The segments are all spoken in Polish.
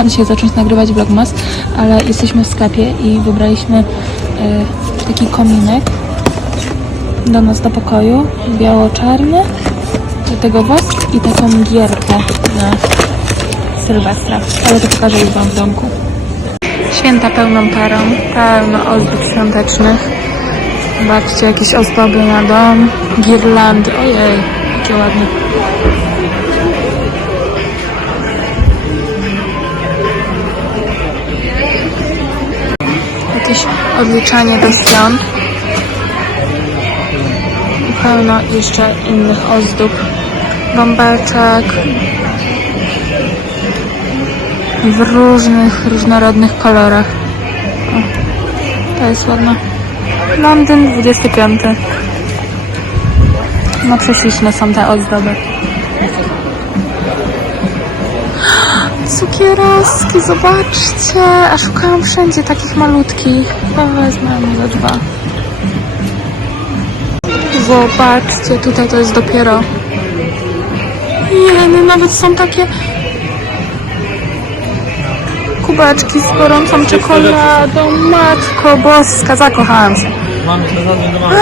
Zapomniałam dzisiaj zacząć nagrywać vlogmas, ale jesteśmy w sklepie i wybraliśmy e, taki kominek do nas do pokoju, biało-czarny, do tego wosk i taką gierkę na Sylwestra, ale to pokażę już Wam w domku. Święta pełną parą, pełno ozdób świątecznych. Zobaczcie, jakieś ozdoby na dom, girlandy, ojej, jakie ładne. Odliczanie do świąt. Pełno jeszcze innych ozdób. Bąbeczek. W różnych, różnorodnych kolorach. O, to jest ładne. Londyn 25. No prześliczne są te ozdoby. Cukierowski, zobaczcie! A szukałam wszędzie takich malutkich. To wezmę za dwa. Zobaczcie, tutaj to jest dopiero... Jeny, nawet są takie kubeczki z gorącą czekoladą. Matko boska, zakochałam się. Mamy zasadnie do mamy.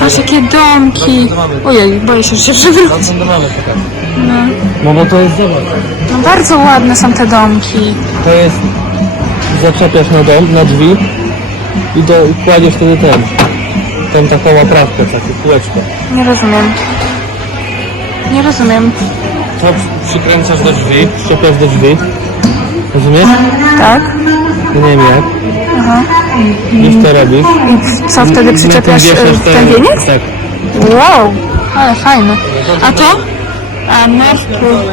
Patrz, jakie domki. Ojej, boję się, że się przewrócę. No. No bo to jest zobacz. Bardzo ładne są te domki. To jest zaczepiasz na dom, na drzwi i, do, i kładziesz wtedy ten. Tą taką łaprawkę, takie kółeczko. Nie rozumiem. Nie rozumiem. To przykręcasz do drzwi, szczepiasz do drzwi. Rozumiesz? Tak? Nie wiem jak. Aha. Już to robisz. I co wtedy przyczepiasz wieszasz w ten wieniec? Tak. Wow, ale fajne. A to? A Merkur.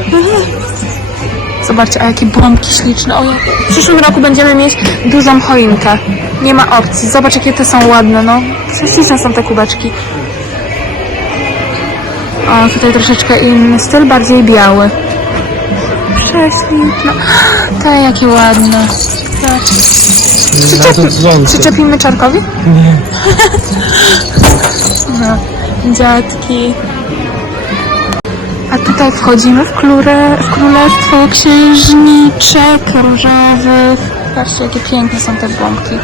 Zobaczcie, a jakie bombki śliczne. Ojej. W przyszłym roku będziemy mieć dużą choinkę. Nie ma opcji. Zobacz, jakie te są ładne, no. Prześliczne są te kubeczki. O, tutaj troszeczkę inny styl, bardziej biały. Prześliczne. Te jakie ładne. Dzwonce. Przyczepimy Czarkowi? Nie. No, dziadki. A tutaj wchodzimy w, klure, w królestwo księżniczek różowych. Patrzcie, jakie piękne są te bombki.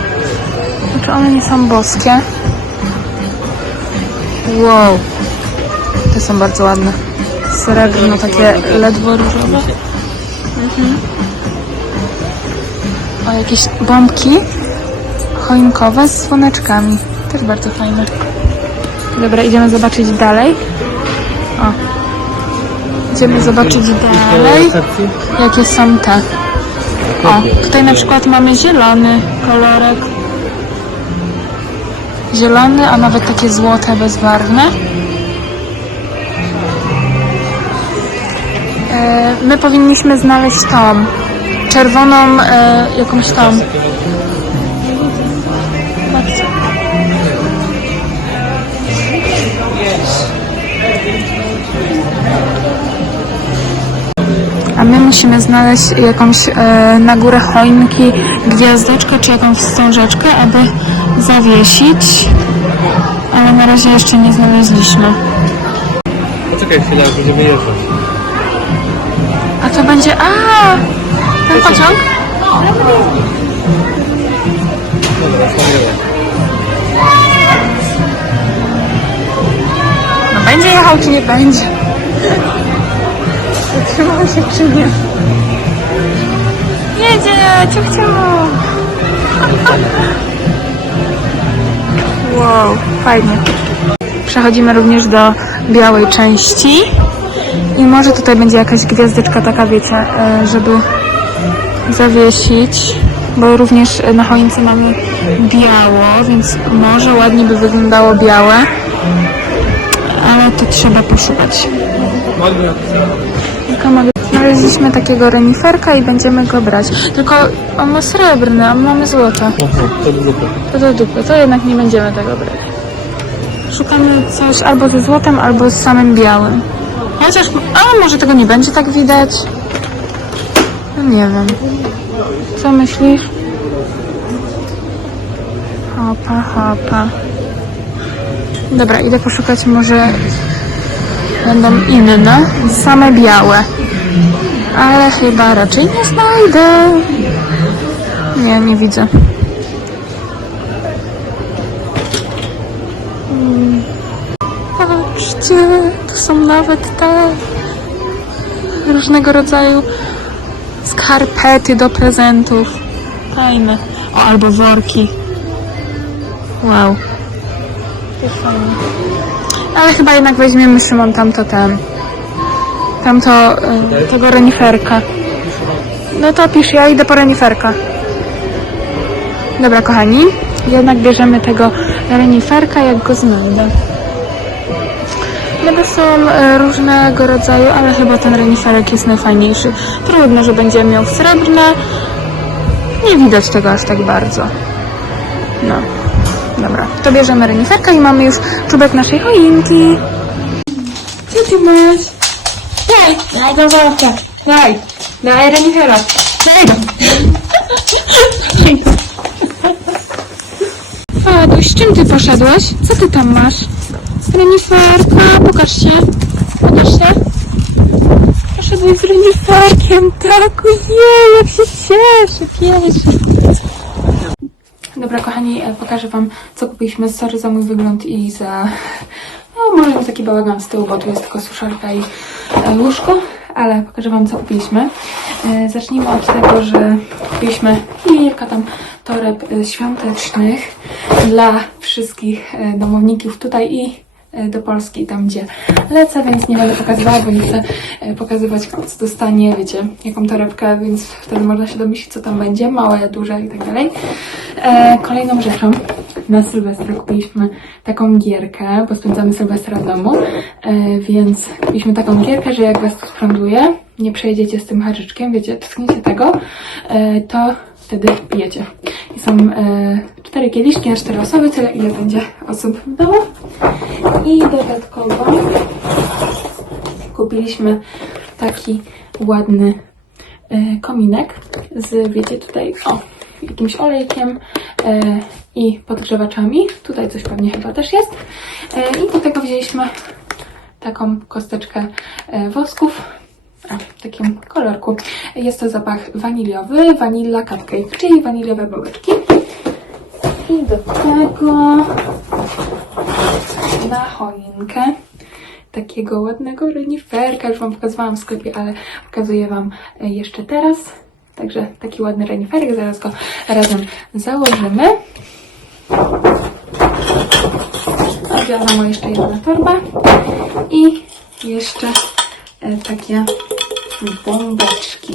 Znaczy one nie są boskie. Wow. Te są bardzo ładne. Srebrno, takie ledwo różowe. Mhm. O, jakieś bombki choinkowe z dzwoneczkami. Też bardzo fajne. Dobra, idziemy zobaczyć dalej. O. Idziemy zobaczyć dalej, jakie są te. O, tutaj na przykład mamy zielony kolorek. Zielony, a nawet takie złote, bezbarwne. E, my powinniśmy znaleźć tą czerwoną e, jakąś tam. My musimy znaleźć jakąś e, na górę choinki gwiazdeczkę czy jakąś wstążeczkę, aby zawiesić. Ale na razie jeszcze nie znaleźliśmy. Poczekaj chwilę, jak będziemy jeżdżać. A to będzie. A! Ten pociąg? Dobra, wspaniale. No będzie jechał czy nie będzie? Zatrzymał się czy nie? Jedzie! Ciuch. Wow, fajnie. Przechodzimy również do białej części. I może tutaj będzie jakaś gwiazdeczka taka, wiecie, e, żeby zawiesić. Bo również na choince mamy biało, więc może ładnie by wyglądało białe. Ale to trzeba poszukać. Mogę. Znaleźliśmy takiego reniferka i będziemy go brać. Tylko on ma srebrny, a my mamy złote. Aha, to do dupy. To do dupy, to jednak nie będziemy tego brać. Szukamy coś albo ze złotem, albo z samym białym. Chociaż, a może tego nie będzie tak widać? No nie wiem. Co myślisz? Hopa, hopa. Dobra, idę poszukać może będą inne, same białe. ale chyba raczej nie znajdę. Nie, nie widzę. Patrzcie, tu są nawet te różnego rodzaju skarpety do prezentów. Fajne. O, albo worki. Wow. To fajne. Ale chyba jednak weźmiemy Szymon tamto ten. Tamto, y, tego reniferka. No to pisz, ja idę po reniferka. Dobra, kochani. Jednak bierzemy tego reniferka, jak go znajdę. Bo są e, różnego rodzaju, ale chyba ten reniferek jest najfajniejszy. Trudno, że będzie miał srebrne. Nie widać tego aż tak bardzo. No. Dobra, to bierzemy reniferka i mamy już czubek naszej choinki. Co ty masz? Daj, daj do worka. Daj, daj renifera. Daj go. Faduś, z czym ty poszedłeś? Co ty tam masz? Reniferka, pokaż się. Pokaż się. Poszedłeś z reniferkiem, tak, ojej, jak się cieszy, pieszy. Dobra, kochani, e, pokażę Wam, co kupiliśmy. Sorry za mój wygląd i za... No, może taki bałagan z tyłu, bo tu jest tylko suszarka i e, łóżko, ale pokażę Wam, co kupiliśmy. E, zacznijmy od tego, że kupiliśmy kilka tam toreb świątecznych dla wszystkich domowników tutaj i do Polski, tam gdzie lecę, więc nie będę pokazywała, bo nie chcę e, pokazywać, co dostanie, wiecie, jaką torebkę, więc wtedy można się domyślić, co tam będzie, małe, duże i tak dalej. E, kolejną rzeczą na Sylwestra kupiliśmy taką gierkę, bo spędzamy Sylwestra w domu, e, więc kupiliśmy taką gierkę, że jak was tu sprąduje, nie przejedziecie z tym haczyczkiem, wiecie, dotkniecie tego, e, to wtedy pijecie. I są e, cztery kieliszki na cztery osoby, tyle ile będzie osób domu. I dodatkowo kupiliśmy taki ładny e, kominek z, wiecie, tutaj, o, jakimś olejkiem e, i podgrzewaczami. Tutaj coś pewnie chyba też jest. E, I do tego wzięliśmy taką kosteczkę e, wosków w takim kolorku. Jest to zapach waniliowy, vanilla cupcake, czyli waniliowe bułeczki. I do tego na choinkę takiego ładnego reniferka. Już Wam pokazywałam w sklepie, ale pokazuję Wam e, jeszcze teraz. Także taki ładny reniferek, zaraz go razem założymy. Wiadomo, jeszcze jedna torba i jeszcze e, takie bombeczki.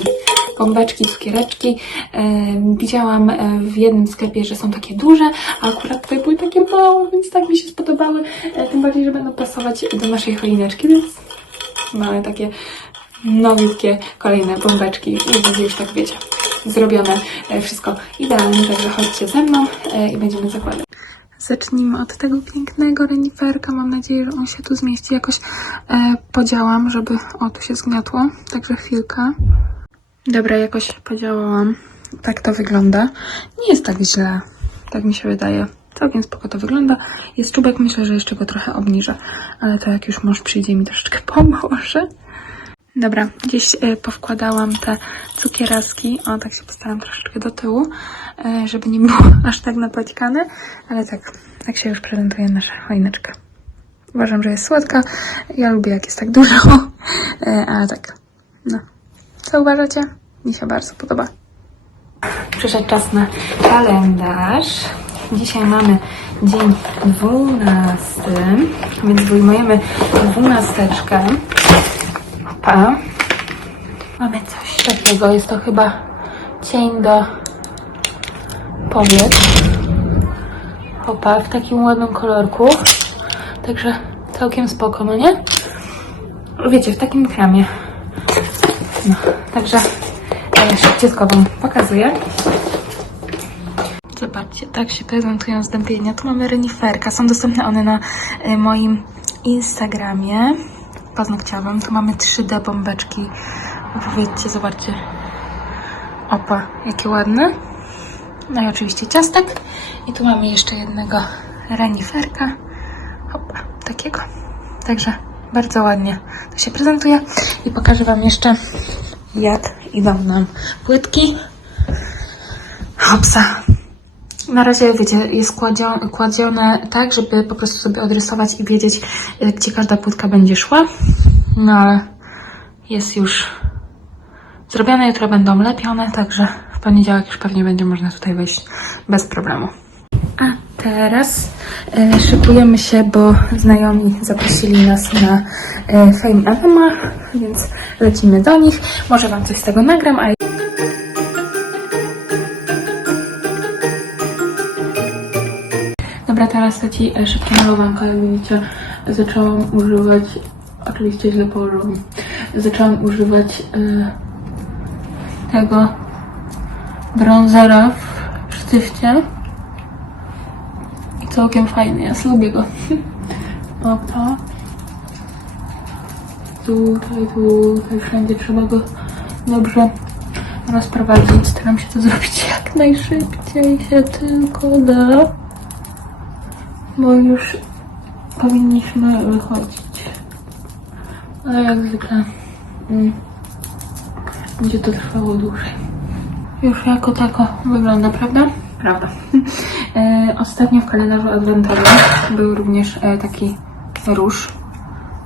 Bombeczki, cukiereczki. Widziałam e, w jednym sklepie, że są takie duże, a akurat tutaj były takie małe, więc tak mi się spodobały. E, tym bardziej, że będą pasować do naszej choineczki, więc mamy takie nowiutkie kolejne bombeczki i będzie już tak, wiecie, zrobione e, wszystko idealnie, także chodźcie ze mną i będziemy zakładać. Zacznijmy od tego pięknego reniferka. Mam nadzieję, że on się tu zmieści. Jakoś e, podziałam, żeby... O, tu się zgniotło. Także chwilkę. Dobra, jakoś podziałałam. Tak to wygląda. Nie jest tak źle. Tak mi się wydaje. Całkiem spoko to wygląda. Jest czubek, myślę, że jeszcze go trochę obniżę. Ale to jak już mąż przyjdzie mi troszeczkę pomoże. Dobra, gdzieś e, powkładałam te cukieraski. O, tak się postaram troszeczkę do tyłu, żeby nie było aż tak napaćkane. Ale tak, tak się już prezentuje nasza choineczka. Uważam, że jest słodka. Ja lubię, jak jest tak dużo. E, ale tak, no. Co uważacie? Mi się bardzo podoba. Przyszedł czas na kalendarz. Dzisiaj mamy dzień 12, więc wyjmujemy dwunasteczkę. Opa. Mamy coś takiego. Jest to chyba cień do powiek. Opa, w takim ładnym kolorku. Także całkiem spoko, no nie? Wiecie, w takim kramie. No, także e, szybciutko Wam pokazuję. Zobaczcie, tak się prezentują zdębienia. Tu mamy reniferka. Są dostępne one na e, moim Instagramie paznokciowym. Tu mamy 3D bombeczki. Powiedzcie, zobaczcie. Opa, jakie ładne. No i oczywiście ciastek. I tu mamy jeszcze jednego reniferka. Opa, takiego. Także bardzo ładnie to się prezentuje. I pokażę Wam jeszcze jak idą nam płytki. Hopsa. Na razie, wiecie, jest kładzione, kładzione tak, żeby po prostu sobie odrysować i wiedzieć, y, gdzie każda płytka będzie szła. No ale jest już zrobione, jutro będą lepione, także poniedziałek już pewnie będzie można tutaj wejść bez problemu. A teraz e, szykujemy się, bo znajomi zaprosili nas na e, Fame więc lecimy do nich. Może Wam coś z tego nagram, a Dobra, teraz leci e, szybkie malowanko, jak widzicie. Zaczęłam używać, oczywiście źle położyłam, zaczęłam używać e, tego bronzera w sztywcie. I całkiem fajny jest, lubię go. Opa. Tutaj, tutaj, wszędzie trzeba go dobrze rozprowadzić. Staram się to zrobić jak najszybciej się tylko da. Bo już powinniśmy wychodzić. Ale jak zwykle mm, będzie to trwało dłużej. Już jako tako wygląda, prawda? Prawda. e, ostatnio w kalendarzu adwentowym był również e, taki róż,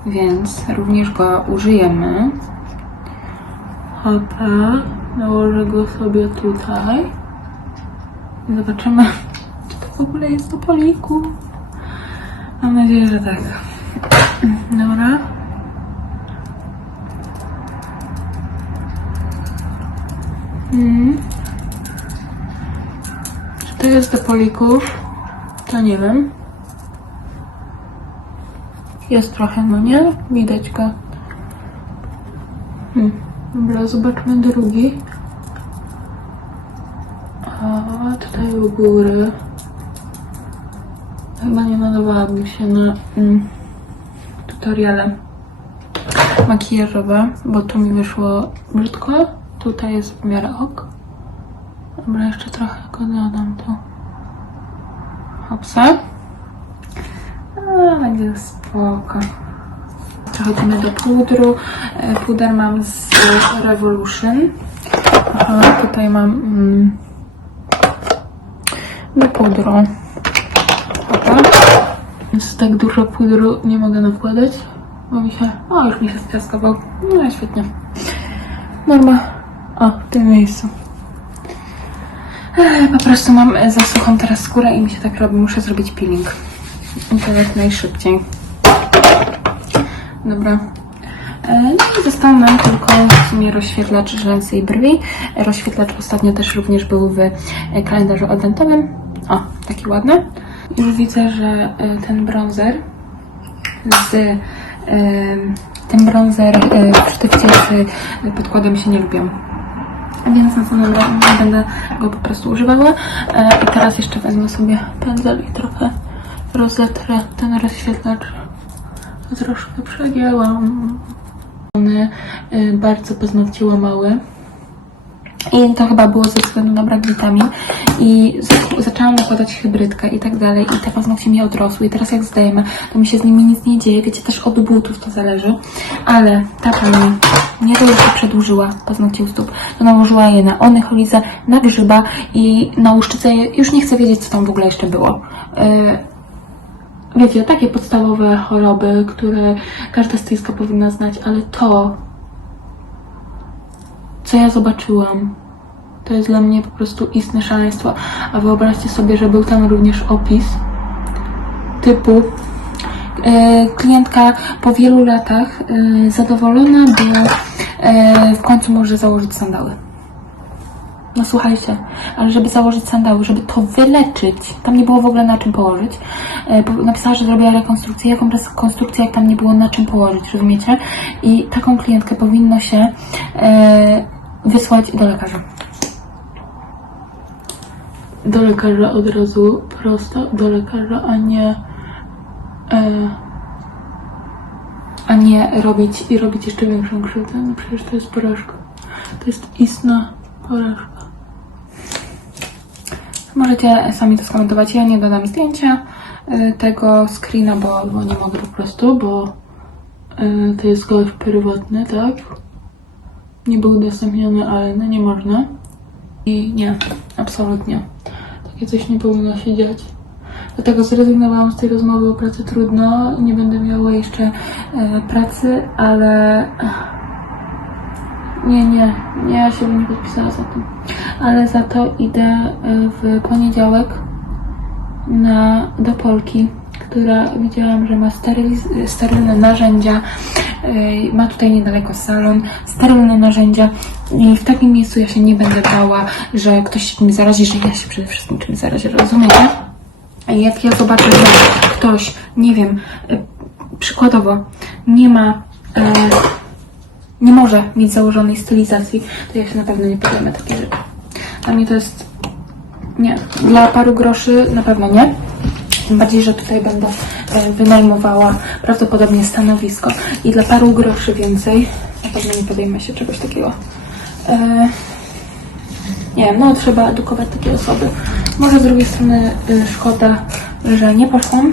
więc również go użyjemy. Hopa, nałożę go sobie tutaj. I zobaczymy, czy to w ogóle jest do poliku. Mam nadzieję, że tak. Dobra. Mm. To jest do polików? To nie wiem. Jest trochę, no nie? Widać go. Hmm. Dobra, zobaczmy drugi. A tutaj u góry. Chyba nie nadawałabym się na mm, tutoriale makijażowe, bo tu mi wyszło brzydko. Tutaj jest w miarę ok. Dobra, jeszcze trochę go dodam tu. Hopsa. A, będzie spoko. Przechodzimy do pudru. E, Puder mam z Revolution. Aha, tutaj mam mm, do pudru. Opa. Więc tak dużo pudru nie mogę nakładać, bo mi się... O, już mi się spiaskował. No świetnie. Norma. O, w tym miejscu. Po prostu mam e, za suchą teraz skórę i mi się tak robi. Muszę zrobić peeling. I to jak najszybciej. Dobra. E, No i został nam tylko w sumie rozświetlacz rzęsy i brwi. E, Rozświetlacz ostatnio też również był w kalendarzu adwentowym. O, taki ładny. Już widzę, że ten bronzer z ten bronzer w sztywcie z podkładem się nie lubią. Więc następnym razem nie będę go po prostu używała. E, I teraz jeszcze wezmę sobie pędzel i trochę rozetrę ten rozświetlacz. Troszkę przegięłam. One y, bardzo paznokcie łamały. I to chyba było ze względu na brak witamin. I za- zaczęłam nakładać hybrydkę i tak dalej. I te paznokcie mi odrosły. I teraz jak zdejmę, to mi się z nimi nic nie dzieje. Wiecie, też od butów to zależy. Ale ta pani nie dość, że przedłużyła paznokcie u stóp, to nałożyła je na onycholizę, na grzyba i na łuszczycę. Już nie chcę wiedzieć, co tam w ogóle jeszcze było. Y, wiecie, takie podstawowe choroby, które każda styjska powinna znać, ale to, co ja zobaczyłam, to jest dla mnie po prostu istne szaleństwo. A wyobraźcie sobie, że był tam również opis typu e, klientka po wielu latach e, zadowolona, bo e, w końcu może założyć sandały. No słuchajcie, ale żeby założyć sandały, żeby to wyleczyć, tam nie było w ogóle na czym położyć. E, napisała, że zrobiła rekonstrukcję. Jaką rekonstrukcję, jak tam nie było na czym położyć, rozumiecie? I taką klientkę powinno się e, wysłać do lekarza. Do lekarza od razu prosto, do lekarza, a nie e, a nie robić i robić jeszcze większą krzywdę. No przecież to jest porażka. To jest istna porażka. Możecie sami to skomentować. Ja nie dodam zdjęcia y, tego screena, bo, bo nie mogę po prostu, bo y, to jest kogoś prywatny, tak? Nie był udostępniony, ale no nie można. I nie, absolutnie. Takie coś nie powinno się dziać. Dlatego zrezygnowałam z tej rozmowy o pracy trudno. Nie będę miała jeszcze e, pracy, ale. Nie, nie, nie, ja się bym nie podpisała za tym. Ale za to idę e, w poniedziałek na, do Polki, która widziałam, że ma steryliz- sterylne narzędzia, yy, ma tutaj niedaleko salon, sterylne narzędzia i w takim miejscu ja się nie będę bała, że ktoś się tym zarazi, że ja się przede wszystkim czymś zarażę, rozumiecie? Jak ja zobaczę, że ktoś, nie wiem, yy, przykładowo nie ma, yy, nie może mieć założonej stylizacji, to ja się na pewno nie podejmę takiej rzeczy. Dla mnie to jest nie. Dla paru groszy na pewno nie. Tym bardziej, że tutaj będę e, wynajmowała prawdopodobnie stanowisko i dla paru groszy więcej na pewno nie podejmę się czegoś takiego. E, nie wiem, no trzeba edukować takie osoby. Może z drugiej strony e, szkoda, że nie poszłam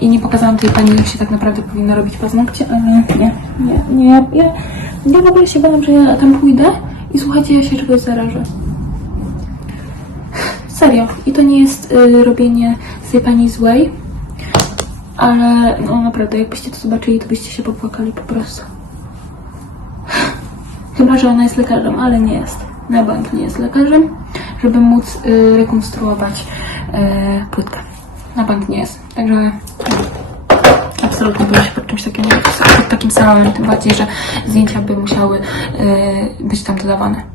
i nie pokazałam tej pani, jak się tak naprawdę powinno robić paznokcie, ale nie, nie, nie. Ja, ja, w ogóle się bałam, że ja tam pójdę i słuchajcie, ja się czegoś zarażę. Serio. I to nie jest y, robienie pani złej, ale no naprawdę, jakbyście to zobaczyli, to byście się popłakali po prostu. Chyba, że ona jest lekarzem, ale nie jest. Na bank nie jest lekarzem, żeby móc y, rekonstruować y, płytkę. Na bank nie jest. Także absolutnie boję się pod czymś takim, pod takim salonem, tym bardziej, że zdjęcia by musiały y, być tam dodawane.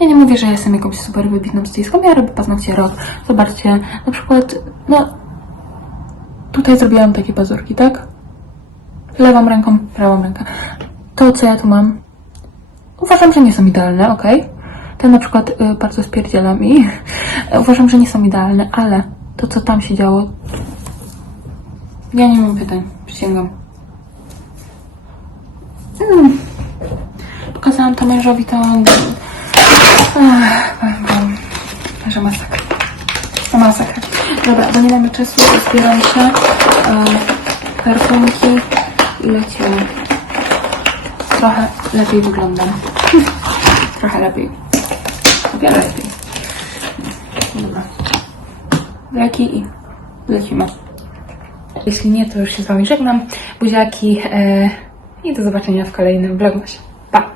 Ja nie mówię, że jestem jakąś super wybitną stylistką, ja robię paznokcie rok. Zobaczcie, na przykład, no, tutaj zrobiłam takie pazurki, tak? Lewą ręką, prawą ręką. To, co ja tu mam, uważam, że nie są idealne, ok? Ten na przykład y, bardzo spierdziela mi. uważam, że nie są idealne, ale to, co tam się działo, ja nie mam pytań, przysięgam. Mm. Pokazałam to mężowi, to Ach, wam, że masakra. To masakra. Dobra, bo nie mamy czasu, zbieram się. E, kartonki i lecimy. Trochę lepiej wyglądam. Trochę lepiej. O wiele lepiej. Dobra. Leki i lecimy. Jeśli nie, to już się z wami żegnam. Buziaki e, i do zobaczenia w kolejnym vlogmasie. Pa!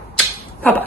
Pa, pa!